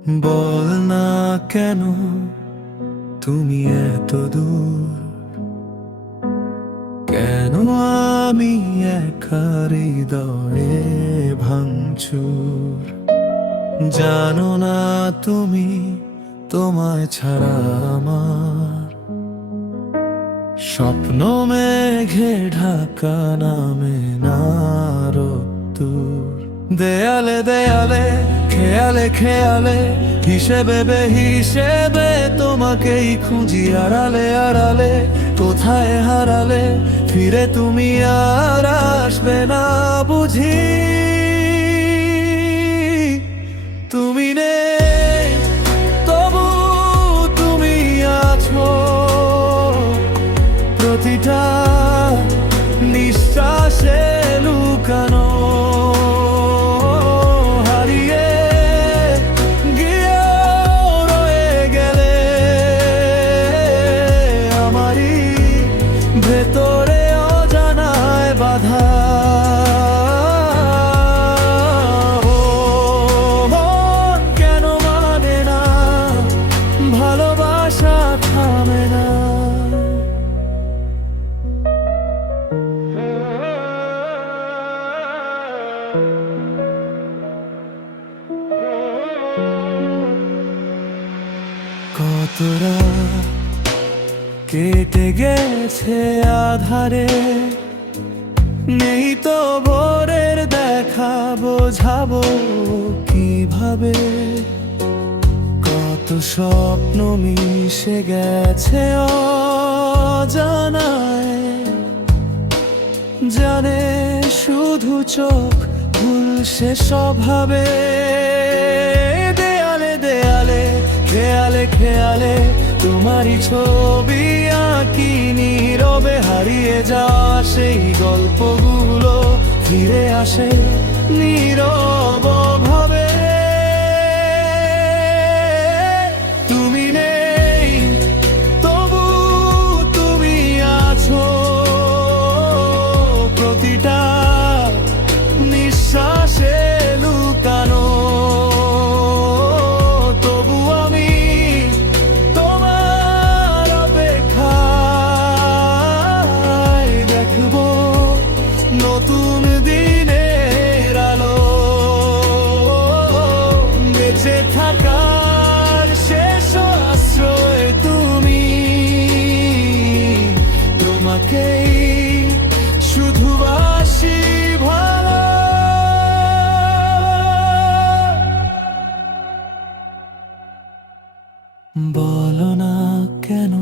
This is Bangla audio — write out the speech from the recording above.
বল না কেন তুমি এত দূর, কেন আমি একা হৃদয়ে ভাঙচুর। জানো না তুমি তোমায় ছাড়া আমার স্বপ্ন মেঘে ঢাকা নামে না রোদ্দুর। দেয়ালে দেয়ালে খেয়ালে খেয়ালে হিসেবে হিসেবে তোমাকেই খুঁজি আড়ালে আড়ালে। কোথায় হারালে ফিরে তুমি আর আসবে না বুঝি। তুমি নেই তবু তুমি আছো, প্রতিটা নিঃশ্বাসে লুকানো। হারিয়ে গিয়েও রয়ে গেলে আমারই ভেতরে অজানায় বাধা। ও মন কেন মানে না, ভালোবাসা থামে না। কত রাত কেটে গেছে আধারে, নেই তো ভোরের দেখা, বোঝাবো কিভাবে। কত স্বপ্ন মিশে গেছে অজানায়, জানে শুধু চোখ ভুলছে স্বভাবে। দেয়ালে দেয়ালে খেয়ালে খেয়ালে তোমারই ছবি আঁকি নীরবে। হারিয়ে যাওয়া সেই গল্পগুলো ফিরে আসে নীরব ভাবে। তুমি নেই তবু তুমি আছো, প্রতিটা নিঃশ্বাসে লুকানো। তবু আমি তোমার অপেক্ষায় দেখবো নতুন দিনের আলো। বেঁচে থাকার শেষ আশ্রয় তুমি, তোমাকেই শুধু বাসি ভালো। বলো না কেন